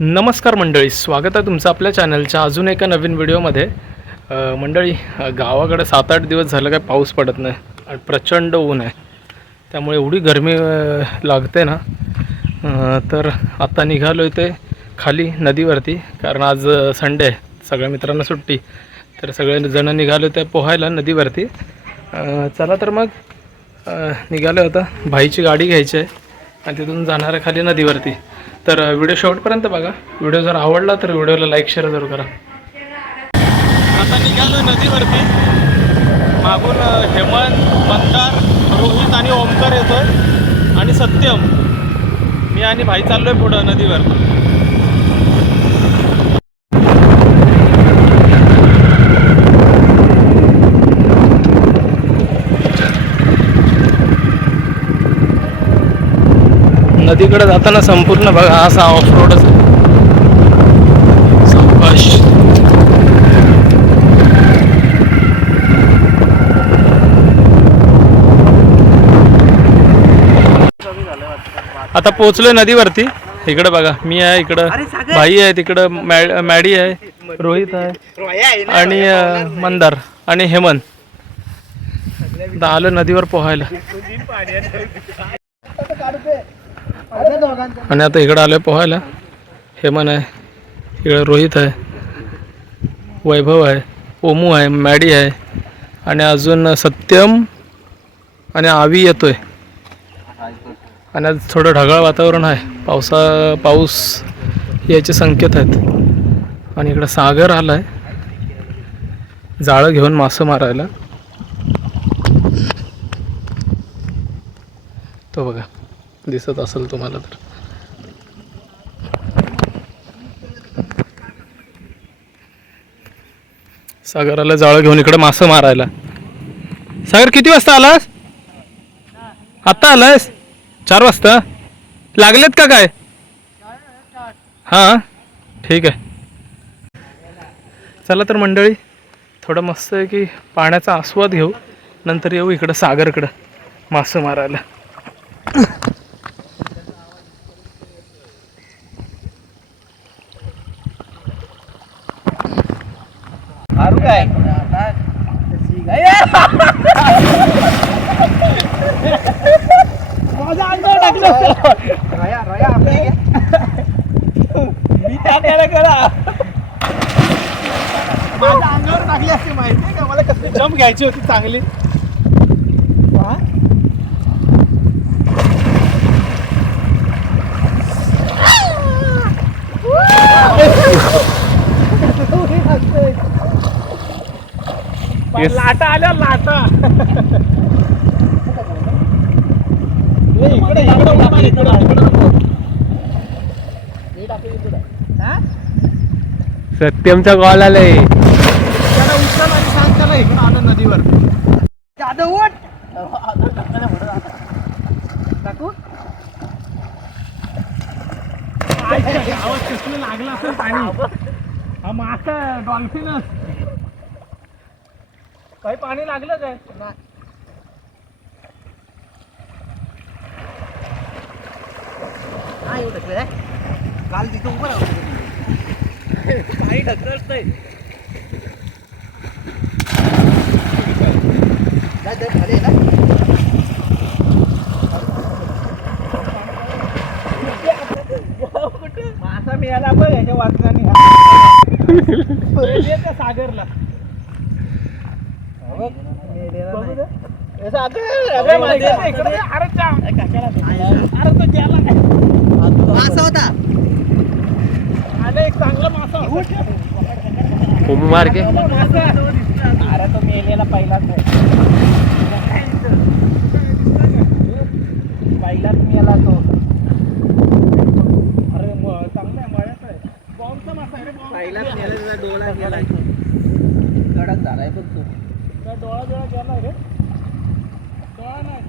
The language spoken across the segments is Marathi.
नमस्कार मंडळी स्वागत आहे तुमचं आपल्या चॅनलच्या अजून एका नवीन व्हिडिओमध्ये. मंडळी गावाकडे सात आठ दिवस झालं काय पाऊस पडत नाही आणि प्रचंड ऊन आहे. त्यामुळे एवढी गरमी लागते ना. तर आत्ता निघालो इथे ते खाली नदीवरती कारण आज संडे आहे सगळ्या मित्रांना सुट्टी. तर सगळे जण निघालो होते पोहायला नदीवरती. चला तर मग निघालो होता भाईची गाडी घ्यायची आहे आणि तिथून जाणार आहे खाली नदीवरती. तर व्हिडिओ शेवटपर्यंत बघा. व्हिडिओ जर आवडला तर व्हिडिओला लाईक शेअर जरूर करा. आता निघालो नदीवरती. मागून हेमंत मंदार रोहित आणि ओमकार येतोय. आणि सत्यम. मी आणि भाई चाललोय पुढं नदीवर. नदीकडे जाताना संपूर्ण बघा असा ऑफ रोडच आहे. सावकाश आता पोहोचलोय नदीवरती. इकडे बघा मी आहे इकडं. भाई आहे तिकडं मॅ मॅडी आहे रोहित आहे आणि मंदार आणि हेमंत. आलो नदीवर पोहायला. आणि आता इकडं आलोय पोहायला. हेमन आहे इकडं रोहित आहे वैभव आहे ओमू आहे मॅडी आहे आणि अजून सत्यम आणि आवी येतोय. आणि आज थोडं ढगाळ वातावरण आहे. पावसा पाऊस याचे संकेत आहेत. आणि इकडं सागर आला आहे जाळं घेऊन मासं मारायला. तो बघा. दिसत असेल तुम्हाला तर. सागराला जाळं घेऊन इकडे मासं मारायला. सागर किती वाजता आलास? आत्ता आलायस चार वाजता? लागलेत का काय? हां? ठीक आहे. चला तर मंडळी थोडं मस्त आहे की पाण्याचा आस्वाद घेऊ नंतर येऊ इकडं सागरकडं मासं मारायला. मारू काय? माझ्या अंगावर टाकलं रया रया आपल्या मी त्या त्याला करा माझ्या अंगावर टाकली असते माहिती का? मला कसली जम घ्यायची होती चांगली. लाटा आल्या लाटा. इकडे इकडे इकडे इकडे. हा? सत्यमचा कॉल आलाय. त्याला उचल आणि सांग त्याला इकडे आलं नदीवर. जाधव उठ. टाकू आवाज लागला असेल पाणी? हा मासा डॉल्फिनच काही पाणी लागलं काय काल तिथं उभं राहतो पाणी ढकलतंय मासा मिळाला पण याच्या वाचनाने. सागरला. मासा होता. एक चांगला मासा मासा. अरे तो मेलेला पहिलाच मेला तो अरे म- चांगला आहे मळ्यात आहे बॉम्बचा मासा आहे रे बॉम्ब. पहिलाच मेला त्याचा डोळा गेला कडक झालाय पण तू काय डोळा बिळा गेला रे डोळा नाही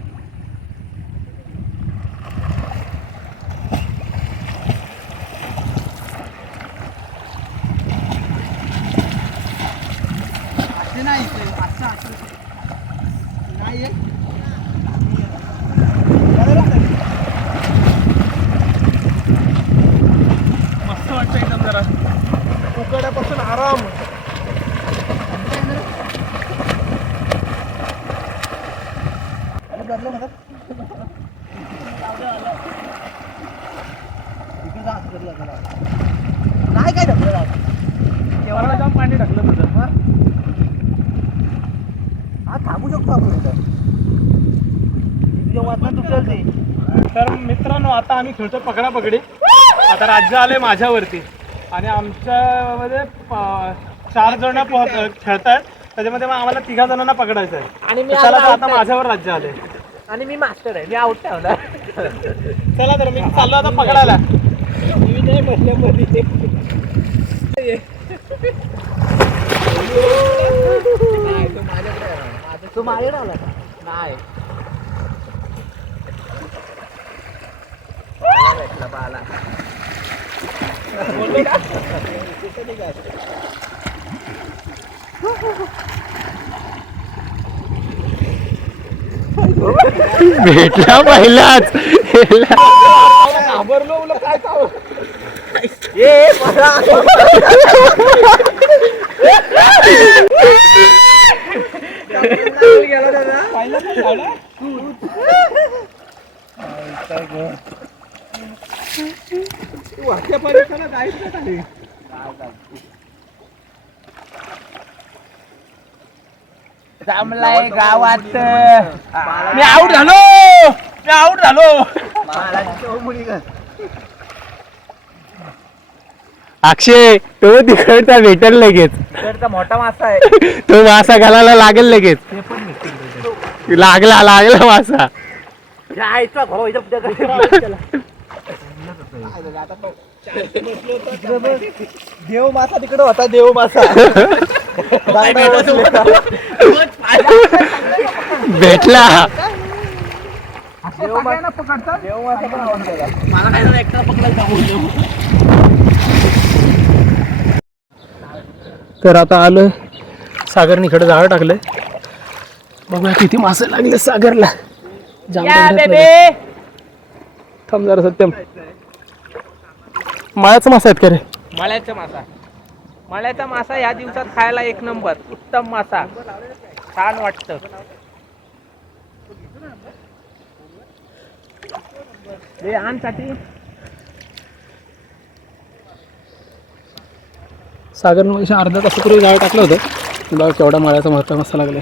असे नाही असं असं नाही आहे. मस्त वाटतं आराम नाही काय ढकललं केवढा जाऊन पाणी टाकलं तुझं हा थांबू शकतो आपण इथं तुझ्या वाटणं तुटलं ते तर मित्रांनो आता आम्ही खेळतो पकडा पकडी आता राज्य आले माझ्यावरती. आणि आमच्यामध्ये चार जण खेळतात त्याच्यामध्ये मग आम्हाला तिघा जणांना पकडायचं आहे. आणि मी चला तर आता माझ्यावर राज्य आले आणि मी मास्टर आहे. मी आउट ठेवला चला तर मी चाललो आता पकडायला. तू माझ्या लावला का नाही बाला भेटला बाला भेटला पहिलाच. घाबरलो बोला काय ए मला. गेला दादा पाहिलं का? परीक्षेला जायचं जमलाय गावात. मी आऊट झालो. मी आऊट झालो. अक्षय तो तिकडचा भेटेल लगेच. इकडचा मोठा मासा आहे. तो मासा घालायला लागेल लगेच. लागला लागला मासा. जायचा देव मासा तिकडे होता देव मासा भेटला. देव मासा पकडतात देव मासा पण आवडतो मला काय झालं एकटा पकडायला सांगू तर आता आलोय. सागरने इकडे जाळं टाकलंय. बघूया किती मासे लागले सागरला. थांब जरा सत्यम. माळ्याचा मासा आहेत का रे? मळ्याचा मासा. मळ्याचा मासा या दिवसात खायला एक नंबर. उत्तम मासा. छान वाटतं. हे आणसाठी सागरनं मग अर्धा तासापूर्वी जाळ टाकलं होतं. बघा केवढा माळ्याचा मोठा मसा लागलाय.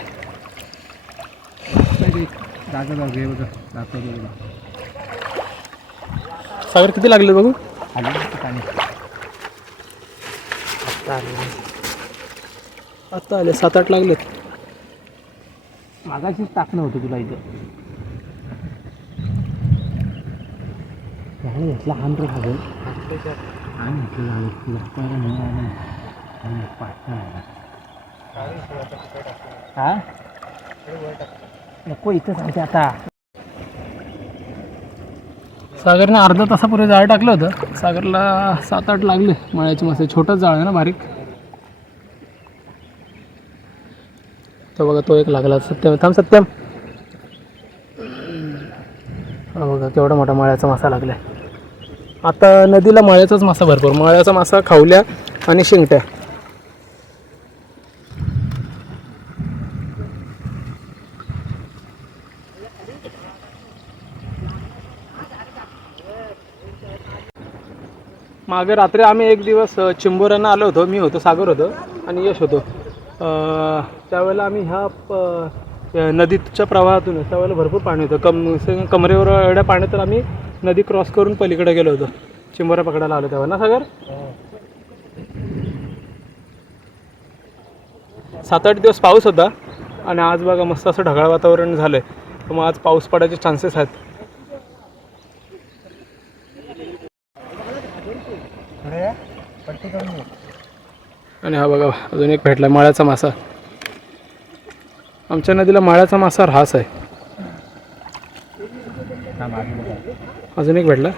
सागर किती लागले बघू? आता आले सात आठ लागलेत. मागाशीच टाकणं होतं तुला इथं. घेतला आण रे खाजून आण हा? नको इथं सांगते आता. सागरने अर्धा तासापूर्वी जाळ टाकलं होतं. सागरला सात आठ लागले मळ्याचे मासे. छोटंच जाळ आहे ना बारीक? तो बघा तो एक लागला. सत्यम थांब सत्यम. हा बघा केवढा मोठा मळ्याचा मासा लागलाय. आता नदीला मळ्याचाच मासा भरपूर. मळ्याचा मासा खावल्या आणि शिंगट्या. मागे रात्री आम्ही एक दिवस चिंबोऱ्यांना आलो होतो. मी होतो सागर होतो आणि यश होतो. त्यावेळेला आम्ही ह्या प- नदीच्या प्रवाहातून त्यावेळेला भरपूर पाणी होतं. कम कमरेवर एवढ्या पाण्यात तर आम्ही नदी क्रॉस करून पलीकडे गेलो होतो. चिंबोऱ्या पकडायला आलो तेव्हा. ना सागर? सात आठ दिवस पाऊस होता आणि आज बघा मस्त असं ढगाळ वातावरण झालं आहे तर मग आज पाऊस पडायचे चान्सेस आहेत. आणि हा बघा अजून एक भेटला माळ्याचा मासा. आमच्या नदीला माळ्याचा मासा रास आहे. अजून एक भेटला.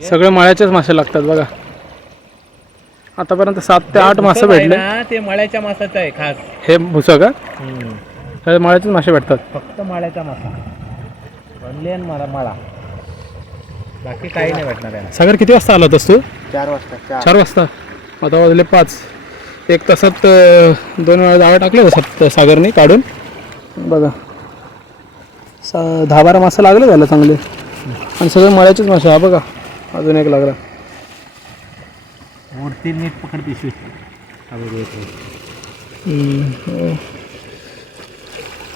सगळे मळ्याचेच मासे लागतात बघा. आतापर्यंत सात ते आठ मासे भेटले. ना, ते मळ्याच्या मासाचं आहे खास. हे भुसा का? हे मळ्याचेच मासे भेटतात. फक्त माळ्याचा मासा. बनले मला माळा बाकी काही नाही भेटणार याला सागर किती वाजता आला होतास तू? चार वाजता चार. वाजता. आता वाजले पाच. एक तासात अं, दोन वेळा जाळं टाकले होते सात सागरने काढून. बघा. सा दहा बारा मासे लागले त्याला चांगले. आणि सगळे मळ्याचेच मासे हा बघा अजून एक लागला. नीट.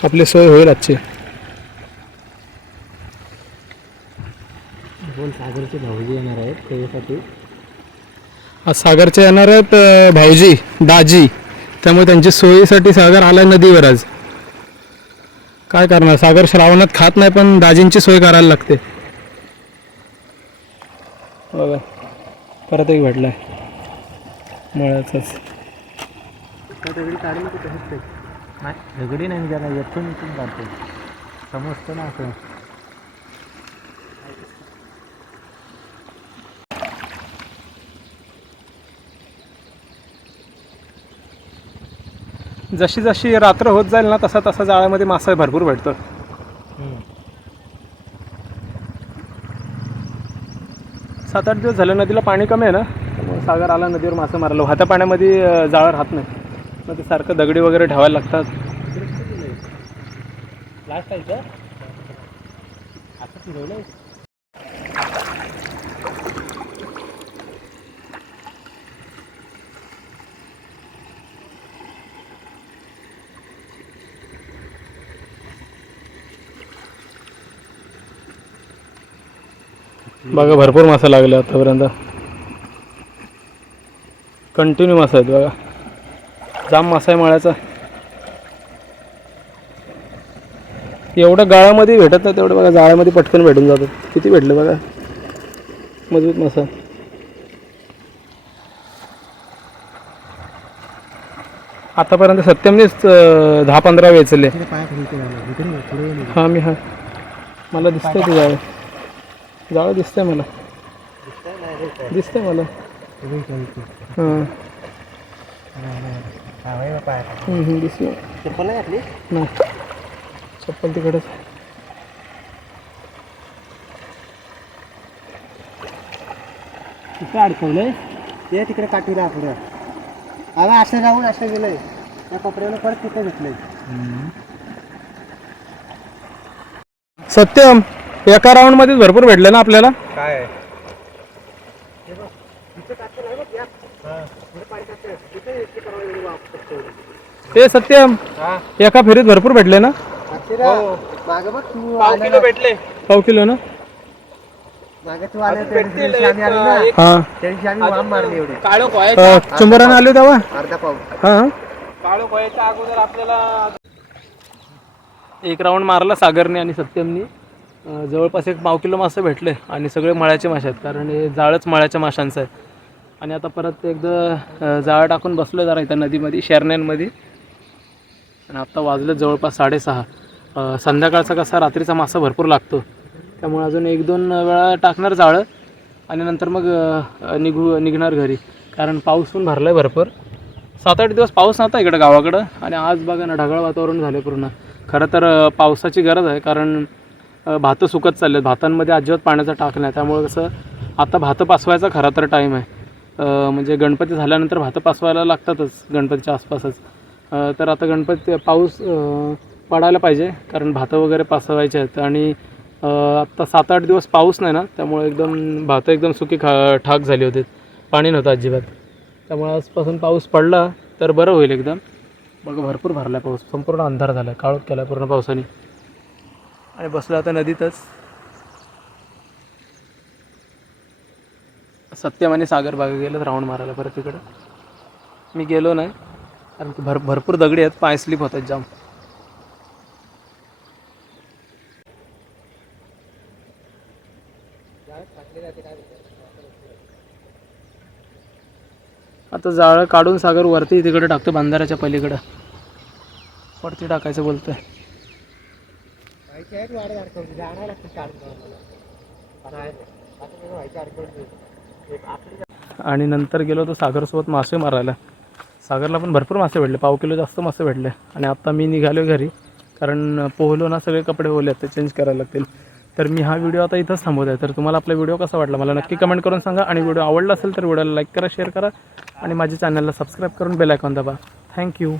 आपली सोय होईल आजची. बोल सागरचे भाऊजी येणार आहेत त्याच्यासाठी. आज सागरचे येणार आहेत भाऊजी दाजी. त्यामुळे त्यांची सोयीसाठी सागर आलाय नदीवर आज. काय करणार? सागर श्रावणात खात नाही पण दाजींची सोय करायला लागते. बघा परत एक भेटलाय. मळ्याचाच दगडी काढेल तसंच नाही दगडी नाही जरा येथून इथून काढतो. समजतं ना असं. जशी जशी रात्र होत जाईल ना तसा तसा जाळ्यामध्ये मासा भरपूर भेटतो सात आठ दिवस झाले नदीला पाणी कमी आहे ना त्यामुळे सागर आला नदीवर मासे मारायला वाहत्या पाण्यामध्ये जाळं राहत नाही. मग ते सारखं दगडी वगैरे ठेवायला लागतात. लास्ट बघा भरपूर मासे लागले आतापर्यंत. कंटिन्यू मासा आहेत बघा. जाम मासा आहे मळ्याचा. एवढं गाळामध्ये भेटत नाही तेवढं बघा जाळ्यामध्ये पटकन भेटून जातात किती भेटले बघा? मजबूत मासा. आतापर्यंत सत्यमनेच दहा पंधरा वेचले. हां मी हां. मला दिसतंय ते जाळं दिसतंय मला. दिसतंय मला. हां. हम्म, हम्म, दिसलं. चप्पल आहे आपली नाही. चप्पल तिकडेच. तिकडे अडकवलंय. ते तिकडे काठीला पुढे अगं असं जाऊन असं गेलंय. त्या कोपऱ्यानं परत तिथे घेतलंय सत्यम. एका राऊंड मध्येच भरपूर भेटले ना आपल्याला? काय? ते सत्यम एका फेरीत भरपूर भेटले ना? मागे बघ तू पाव किलो भेटले. पाव किलो ना? मागे तू आले आलो ना. हां. त्या दिवशी आम्ही वाम मारली एवढी. काळो अं, चुंबरानं आले तेव्हा? अर्धा पाव. हां. काळो कोयाच्या अगोदर आपल्याला एक राऊंड मारला सागरने आणि सत्यमनी. जवळपास एक पाव किलो मासे भेटले आणि सगळे मळ्याचे मासे आहेत कारण हे जाळंच मळ्याच्या माशांचं आहे. आणि आता परत एकदा जाळं टाकून बसलो जरा इथं नदीमध्ये शेरण्यांमध्ये. आणि आत्ता वाजले जवळपास साडेसहा. संध्याकाळचा कसा रात्रीचा मासा भरपूर लागतो. त्यामुळे अजून एक दोन वेळा टाकणार जाळं आणि नंतर मग निघू निघणार घरी. कारण पाऊस पण भरला आहे भरपूर. सात आठ दिवस पाऊस नव्हता इकडं गावाकडं. आणि आज बघा ना ढगाळ वातावरण झालं पूर्ण. खरं तर पावसाची गरज आहे कारण भातं सुकत चालले आहेत भातांमध्ये अजिबात पाण्याचा टाक नाही. त्यामुळे कसं आता भातं पासवायचा खरा तर टाईम आहे. म्हणजे गणपती झाल्यानंतर भातं पासवायला लागतातच गणपतीच्या आसपासच. तर आता गणपती पाऊस पडायला पाहिजे कारण भातं वगैरे पासवायचे आहेत. आणि आत्ता सात आठ दिवस पाऊस नाही ना त्यामुळे एकदम भातं एकदम सुकी खा ठाक झाली होती. पाणी नव्हतं अजिबात. त्यामुळे आजपासून पाऊस पडला तर बरं होईल एकदम. बघा भरपूर भरला आहे पाऊस. संपूर्ण अंधार झाला आहे काळोख केला पूर्ण पावसाने. आणि बसलो आता नदीतच. सत्यम आणि सागर बागा गेलं राऊंड मारायला परत तिकडं. मी गेलो नाही कारण की भर भरपूर दगडी आहेत पाय स्लिप होतात जाम. आता जाळं काढून सागर वरती तिकडे टाकतो बांधाराच्या पलीकडं. वरती टाकायचं बोलतोय. व्हायची वाढत अडकवली जाणार लागते अडकवली आणि नंतर गेलो तर सागरसोबत मासे मारायला. सागरला पण भरपूर मासे भेटले. पाव किलो जास्त मासे भेटले. आणि आता मी निघालो घरी. कारण पोहलो ना सगळे कपडे ओले आहेत ते चेंज करायला लागतील. तर मी हा व्हिडिओ आता इथंच थांबवत आहे तर तुम्हाला आपला व्हिडिओ कसा वाटला मला नक्की कमेंट करून सांगा. आणि व्हिडिओ आवडला असेल तर व्हिडिओला लाईक करा शेअर करा. आणि माझ्या चॅनलला सबस्क्राईब करून बेल आयकॉन दाबा. थँक्यू